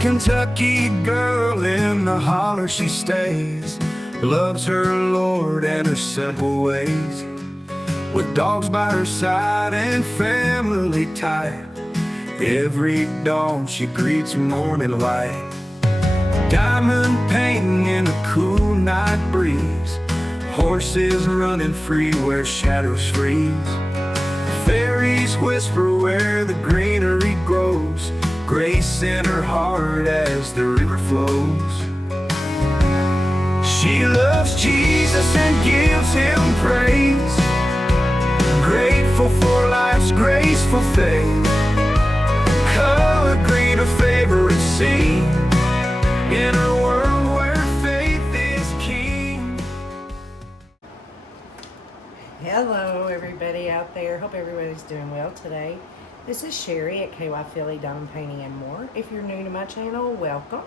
Kentucky girl, in the holler she stays, loves her Lord and her simple ways. With dogs by her side and family tight, every dawn she greets morning light. Diamond painting in a cool night breeze, horses running free where shadows freeze. Fairies whisper where the greenery grows, grace in her heart as the river flows. She loves Jesus and gives him praise, grateful for life's graceful faith. Color green, her favorite scene, in a world where faith is king. Hello everybody out there. Hope everybody's doing well today. This is Sherry at KY Philly Diamond Painting and More. If you're new to my channel, welcome.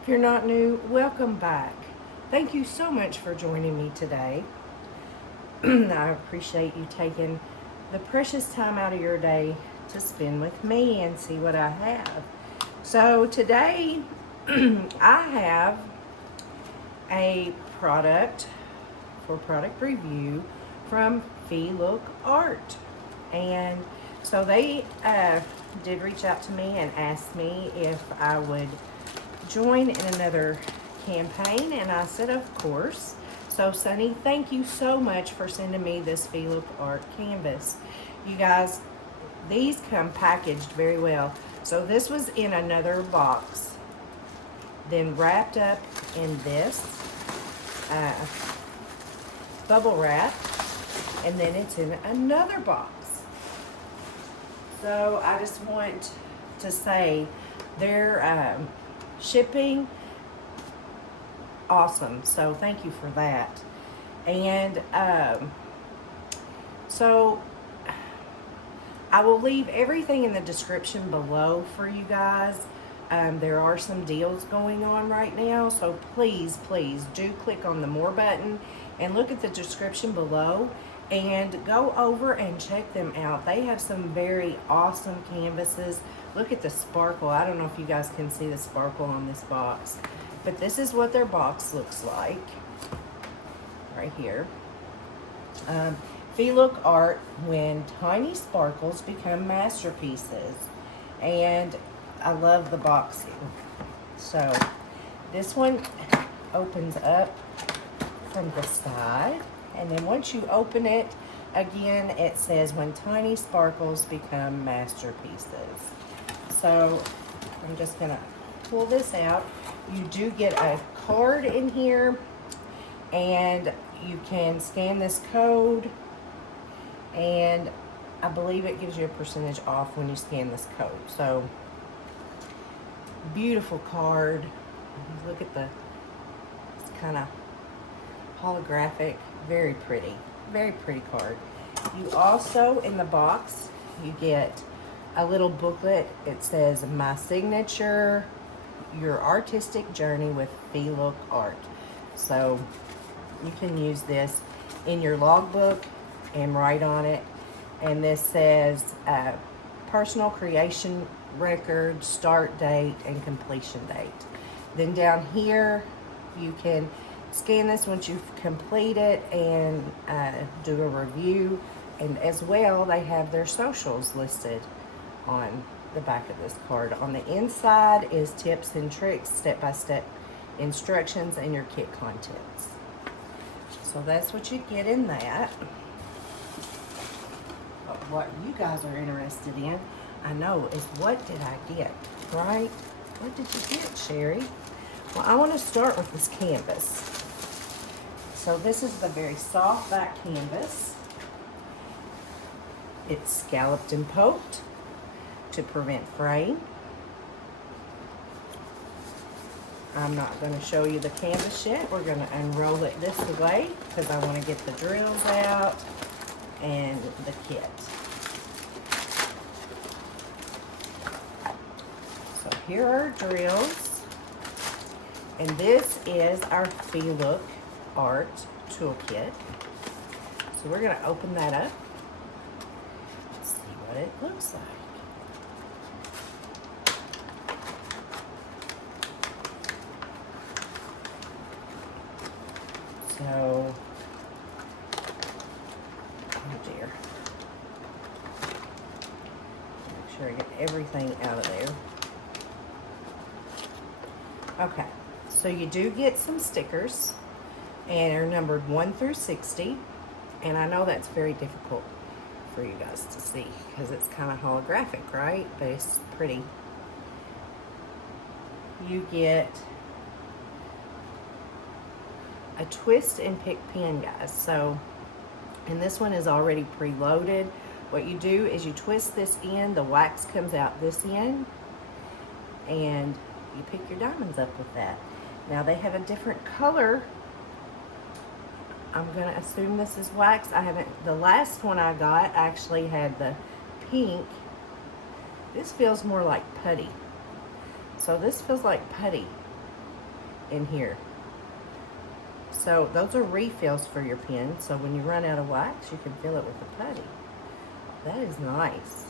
If you're not new, welcome back. Thank you so much for joining me today. I appreciate you taking the precious time out of your day to spend with me and see what I have. So today I have a product for product review from Feelook Art, and so they did reach out to me and asked me if I would join in another campaign, and I said of course. So Sunny, thank you so much for sending me this Feelook Art canvas. You guys, these come packaged very well. So this was in another box, then wrapped up in this bubble wrap, and then it's in another box. So I just want to say their shipping, awesome. So thank you for that. And so I will leave everything in the description below for you guys. There are some deals going on right now, so please do click on the more button and look at the description below and go over and check them out. They have some very awesome canvases. Look at the sparkle. I don't know if you guys can see the sparkle on this box, but this is what their box looks like right here. Feelook Art, when tiny sparkles become masterpieces. And I love the boxing. So this one opens up from the side, and then once you open it again, it says when tiny sparkles become masterpieces. So I'm just gonna pull this out. You do get a card in here, and you can scan this code, and I believe it gives you a percentage off when you scan this code. So beautiful card. Look at the, it's kind of holographic, very pretty card. You also, in the box, you get a little booklet. It says my signature, your artistic journey with Feelook Art. So you can use this in your logbook and write on it. And this says personal creation record, start date, and completion date. Then down here you can scan this once you've completed and do a review. And as well, they have their socials listed on the back of this card. On the inside is tips and tricks, step-by-step instructions, and your kit contents. So that's what you get in that. But what you guys are interested in, I know, is what did I get, right? What did you get, Sherry? Well, I want to start with this canvas. So this is the very soft back canvas. It's scalloped and poked to prevent fraying. I'm not going to show you the canvas yet. We're going to unroll it this way because I want to get the drills out and the kit. So here are drills, and this is our Feelook Art toolkit. So we're going to open that up. Let's see what it looks like. So, oh dear. Make sure I get everything out of there. Okay, so you do get some stickers, and they're numbered 1 through 60. And I know that's very difficult for you guys to see because it's kind of holographic, right? But it's pretty. You get a twist and pick pen, guys. So, and this one is already preloaded. What you do is you twist this end, the wax comes out this end, and you pick your diamonds up with that. Now they have a different color. I'm gonna assume this is wax. The last one I got actually had the pink. This feels more like putty. So this feels like putty in here. So those are refills for your pen. So when you run out of wax, you can fill it with the putty. That is nice.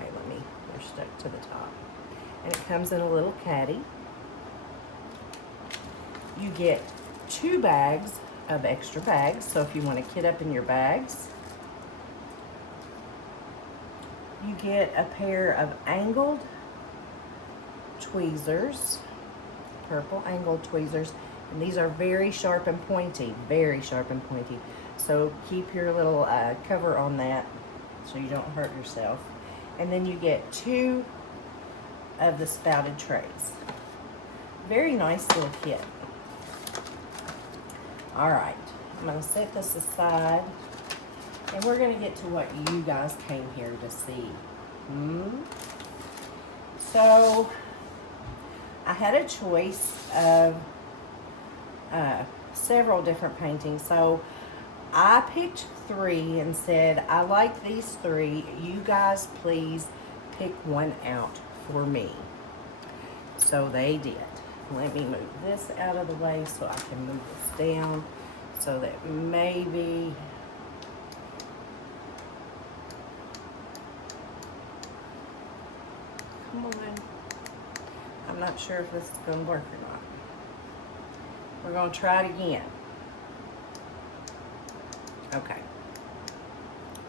Okay, we're stuck to the top. And it comes in a little caddy. You get 2 bags of extra bags, so if you want to kit up in your bags. You get a pair of angled tweezers, purple angled tweezers, and these are very sharp and pointy, so keep your little cover on that so you don't hurt yourself. And then you get 2 of the spouted trays. Very nice little kit. All right, I'm gonna set this aside, and we're gonna get to what you guys came here to see. So, I had a choice of several different paintings. So, I picked 3 and said, I like these 3. You guys please pick one out for me. So they did. Let me move this out of the way so I can move this down so that maybe come on. I'm not sure if this is going to work or not. We're going to try it again. Okay.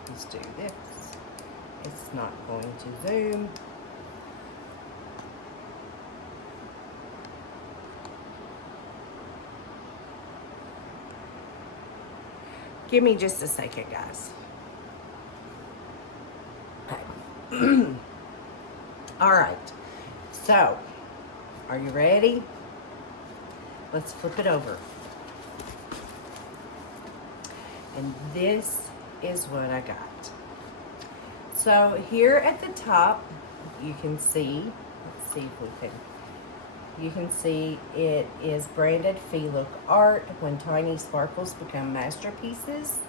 Let's do this. It's not going to zoom. Give me just a second, guys. Okay. All right. So, are you ready? Let's flip it over. And this is what I got. So here at the top, you can see, let's see if we can, you can see it is branded Feelook Art, when tiny sparkles become masterpieces.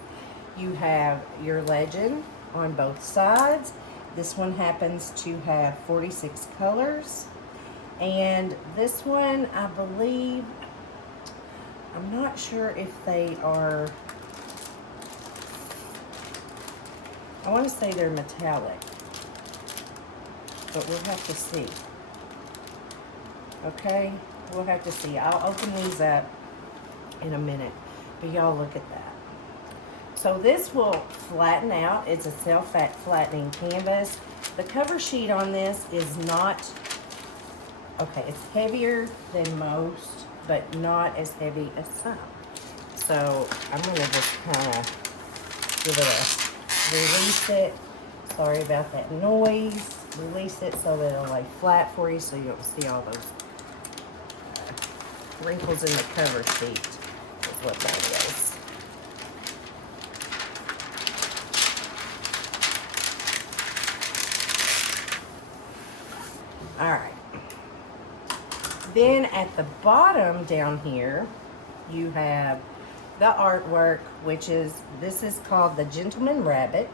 You have your legend on both sides. This one happens to have 46 colors. And this one, I believe, I'm not sure if they are, I want to say they're metallic, but we'll have to see. Okay, we'll have to see. I'll open these up in a minute, but y'all look at that. So this will flatten out. It's a self-flattening canvas. The cover sheet on this is not, okay, it's heavier than most, but not as heavy as some. So I'm gonna just kind of give it a, release it. Sorry about that noise. Release it so that it'll lay flat for you so you don't see all those wrinkles in the cover sheet is what that is. All right. Then at the bottom down here, you have the artwork, which is, this is called the Gentleman Rabbit.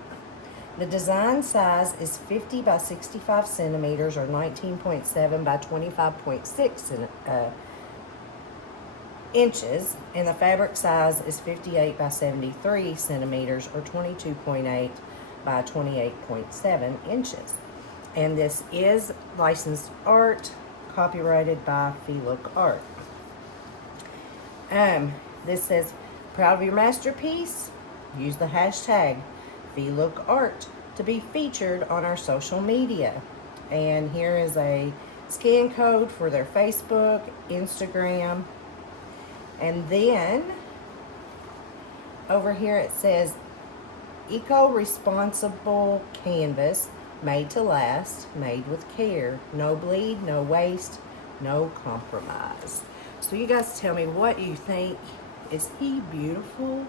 The design size is 50 by 65 centimeters or 19.7 by 25.6 inches, and the fabric size is 58 by 73 centimeters or 22.8 by 28.7 inches. And this is licensed art, copyrighted by Feelook Art. This says, proud of your masterpiece? Use the hashtag FEELOOKArt to be featured on our social media. And here is a scan code for their Facebook, Instagram. And then over here it says eco-responsible canvas, made to last, made with care. No bleed, no waste, no compromise. So you guys tell me what you think. Is he beautiful?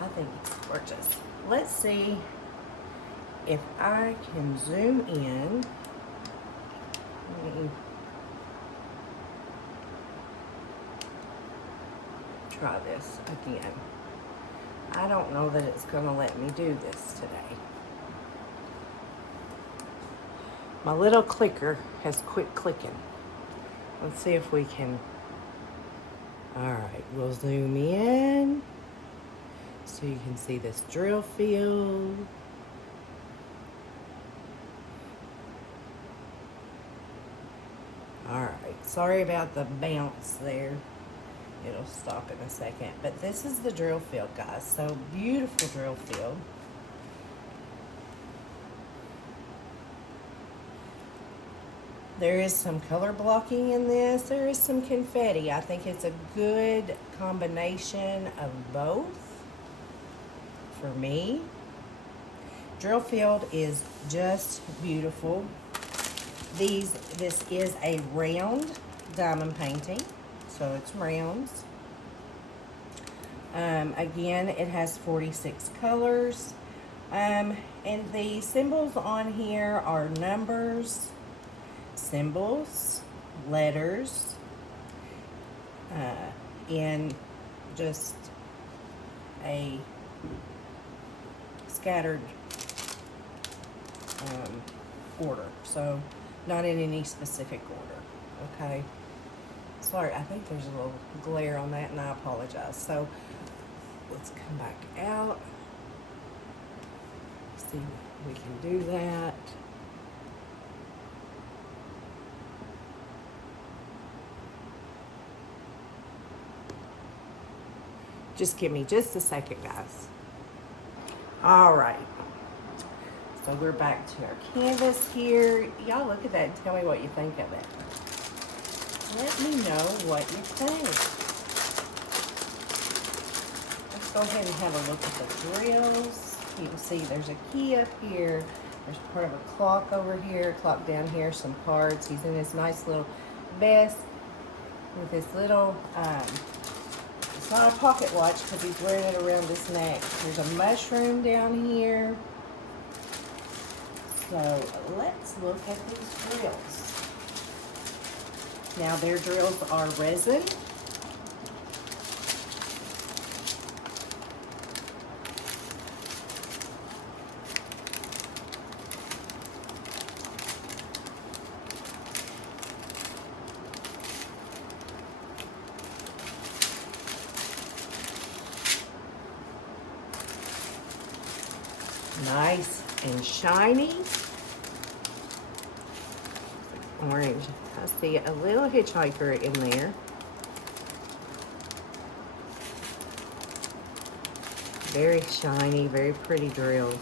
I think he's gorgeous. Let's see if I can zoom in. Let me try this again. I don't know that it's going to let me do this today. My little clicker has quit clicking. Let's see if we can. Alright, we'll zoom in so you can see this drill field. Alright, sorry about the bounce there. It'll stop in a second. But this is the drill field, guys. So beautiful drill field. There is some color blocking in this. There is some confetti. I think it's a good combination of both for me. Drill field is just beautiful. This is a round diamond painting, so it's rounds. Again, it has 46 colors. And the symbols on here are numbers, symbols, letters, in just a scattered order. So not in any specific order, okay? Sorry, I think there's a little glare on that and I apologize. So let's come back out. See if we can do that. Just give me just a second, guys. All right. So we're back to our canvas here. Y'all look at that and tell me what you think of it. Let me know what you think. Let's go ahead and have a look at the drills. You can see there's a key up here. There's part of a clock over here, clock down here, some cards. He's in his nice little vest with this little, it's not a pocket watch because he's wearing it around his neck. There's a mushroom down here. So let's look at these drills. Now their drills are resin. Nice and shiny. Orange. I see a little hitchhiker in there. Very shiny, very pretty drills.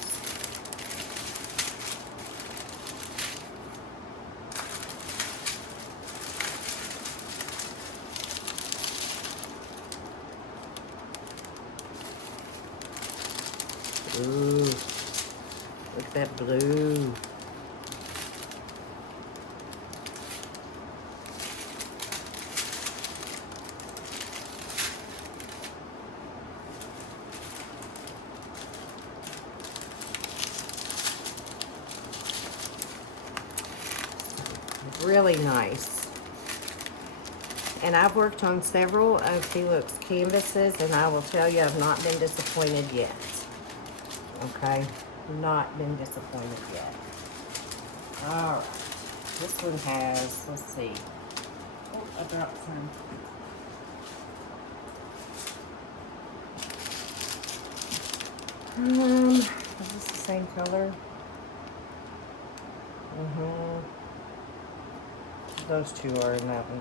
Ooh, look at that blue. Really nice. And I've worked on several of Feelook's canvases, and I will tell you, I've not been disappointed yet. Okay? Not been disappointed yet. Alright. This one has, let's see. Oh, I dropped some. Is this the same color? Those two are in that one.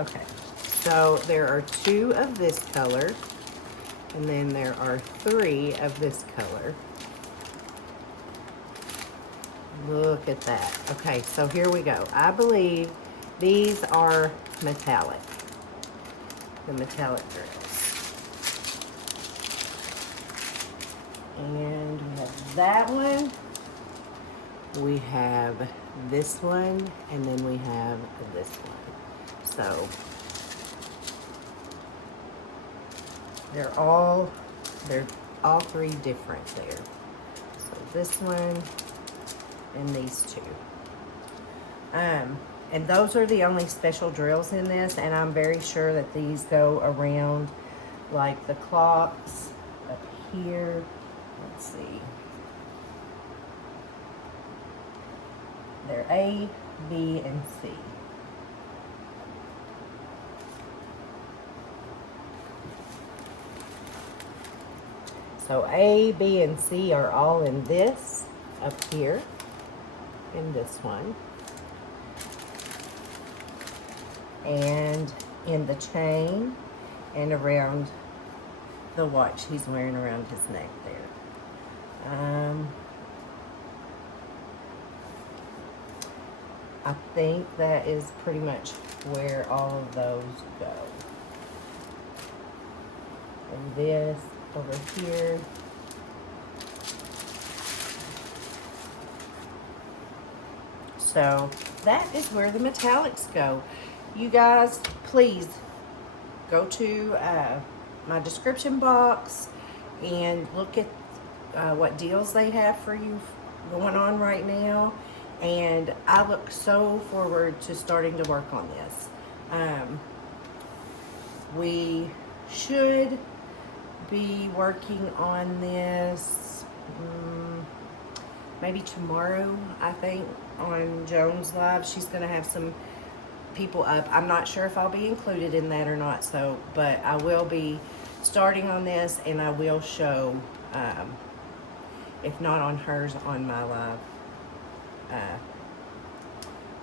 Okay, so there are 2 of this color, and then there are 3 of this color. Look at that. Okay, so here we go. I believe these are metallic. The metallic drills. And we have that one. We have this one, and then we have this one. So they're all 3 different there. So this one and these 2. And those are the only special drills in this, and I'm very sure that these go around like the clocks up here. Let's see. They're A, B, and C. So A, B, and C are all in this up here, in this one. And in the chain and around the watch he's wearing around his neck there. I think that is pretty much where all of those go. And this over here. So that is where the metallics go. You guys, please go to my description box and look at what deals they have for you going on right now. And I look so forward to starting to work on this. We should be working on this maybe tomorrow, I think, on Joan's Live. She's going to have some people up. I'm not sure if I'll be included in that or not, so, but I will be starting on this, and I will show, if not on hers, on my live,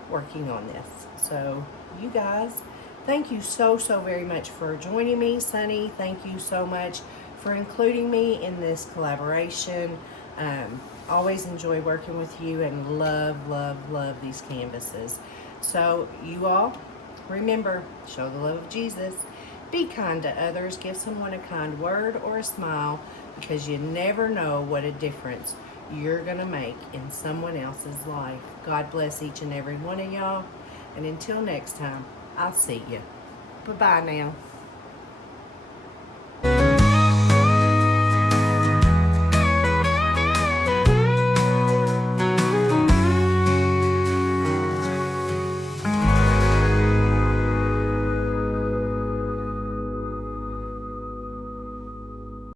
working on this. So you guys, thank you so very much for joining me. Sunny, thank you so much for including me in this collaboration. Always enjoy working with you, and love these canvases. So you all, remember, show the love of Jesus. Be kind to others. Give someone a kind word or a smile, because you never know what a difference you're going to make in someone else's life. God bless each and every one of y'all. And until next time, I'll see you. Bye-bye now.